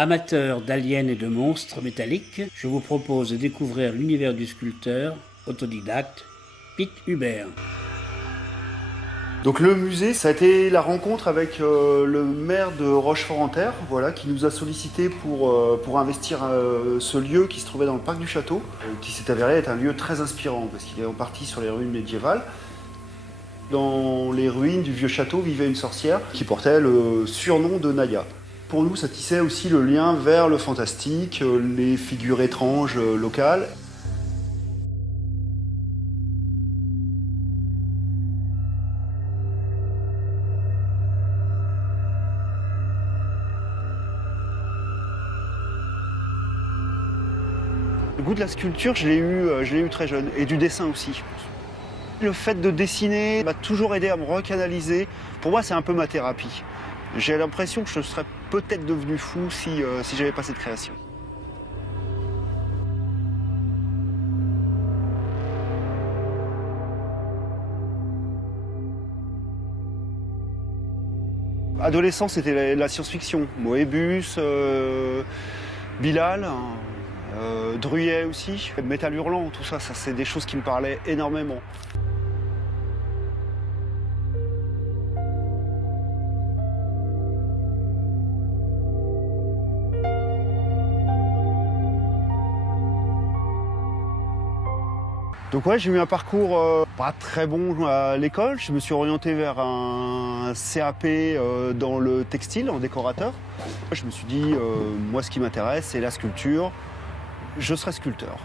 Amateurs d'aliens et de monstres métalliques, je vous propose de découvrir l'univers du sculpteur autodidacte Pete Hubert. Donc le musée, ça a été la rencontre avec le maire de Rochefort-en-Terre, voilà, qui nous a sollicité pour investir ce lieu qui se trouvait dans le parc du château, qui s'est avéré être un lieu très inspirant, parce qu'il est en partie sur les ruines médiévales. Dans les ruines du vieux château vivait une sorcière qui portait le surnom de Naya. Pour nous, ça tissait aussi le lien vers le fantastique, les figures étranges locales. Le goût de la sculpture, je l'ai eu très jeune, et du dessin aussi. Le fait de dessiner m'a toujours aidé à me recanaliser. Pour moi, c'est un peu ma thérapie. J'ai l'impression que je serais peut-être devenu fou si j'avais pas cette création. Adolescent, c'était la science-fiction. Moebius, Bilal, Druillet aussi, Métal Hurlant, tout ça, c'est des choses qui me parlaient énormément. Donc ouais, j'ai eu un parcours pas très bon à l'école. Je me suis orienté vers un CAP dans le textile, en décorateur. Je me suis dit, moi ce qui m'intéresse, c'est la sculpture. Je serai sculpteur.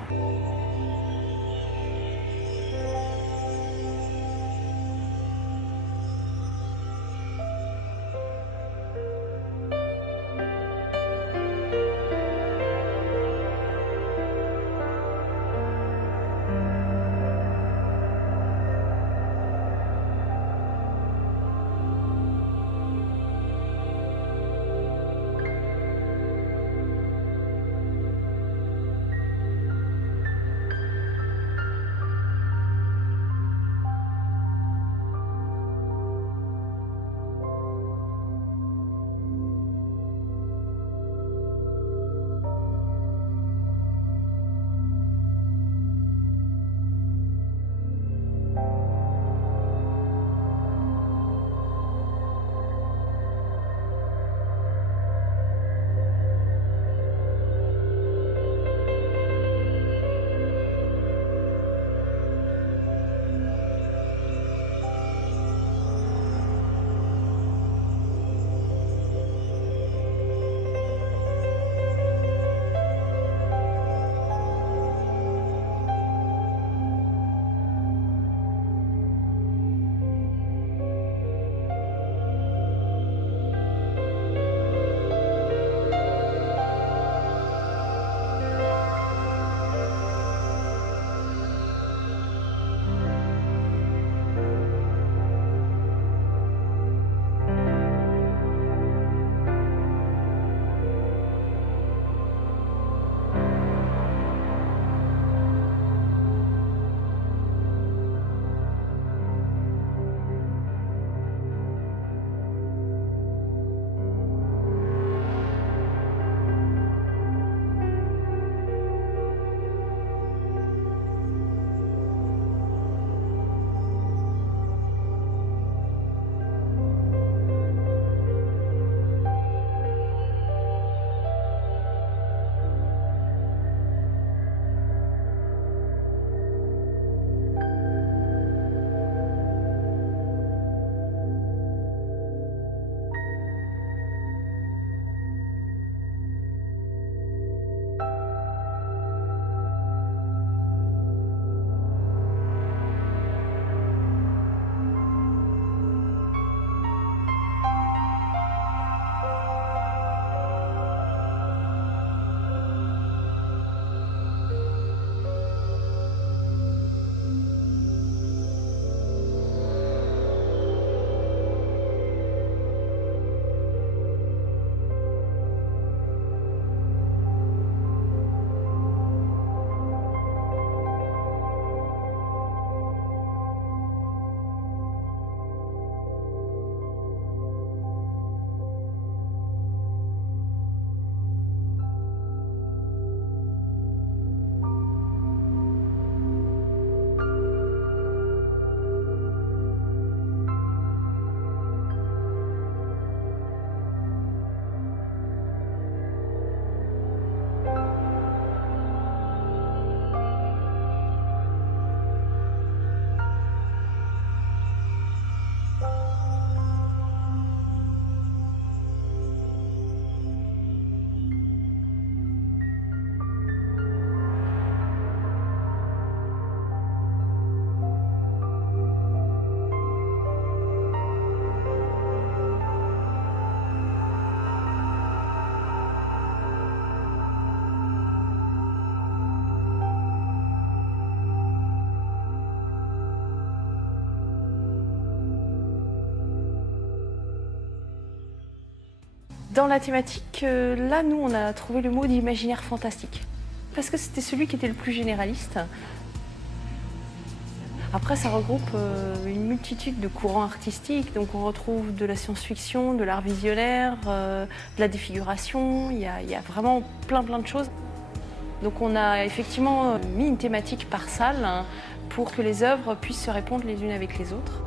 Dans la thématique, là, nous, on a trouvé le mot d'imaginaire fantastique. Parce que c'était celui qui était le plus généraliste. Après, ça regroupe une multitude de courants artistiques. Donc, on retrouve de la science-fiction, de l'art visionnaire, de la défiguration. Il y a vraiment plein de choses. Donc, on a effectivement mis une thématique par salle pour que les œuvres puissent se répondre les unes avec les autres.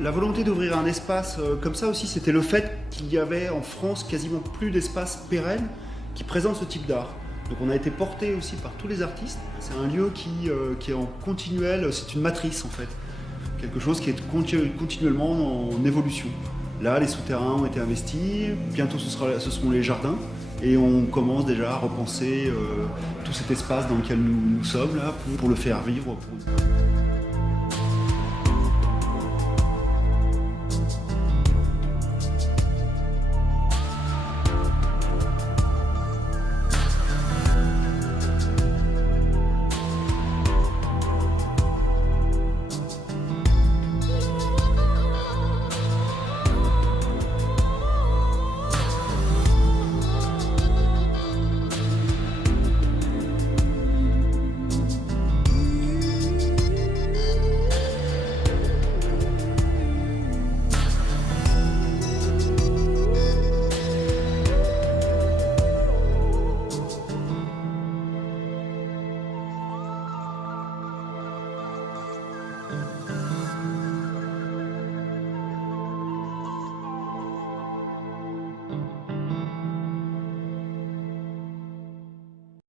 La volonté d'ouvrir un espace comme ça aussi, c'était le fait qu'il y avait en France quasiment plus d'espaces pérennes qui présentent ce type d'art. Donc on a été porté aussi par tous les artistes. C'est un lieu qui est en continuel, c'est une matrice en fait. Quelque chose qui est continuellement en évolution. Là, les souterrains ont été investis, bientôt ce seront les jardins. Et on commence déjà à repenser tout cet espace dans lequel nous sommes là pour le faire vivre.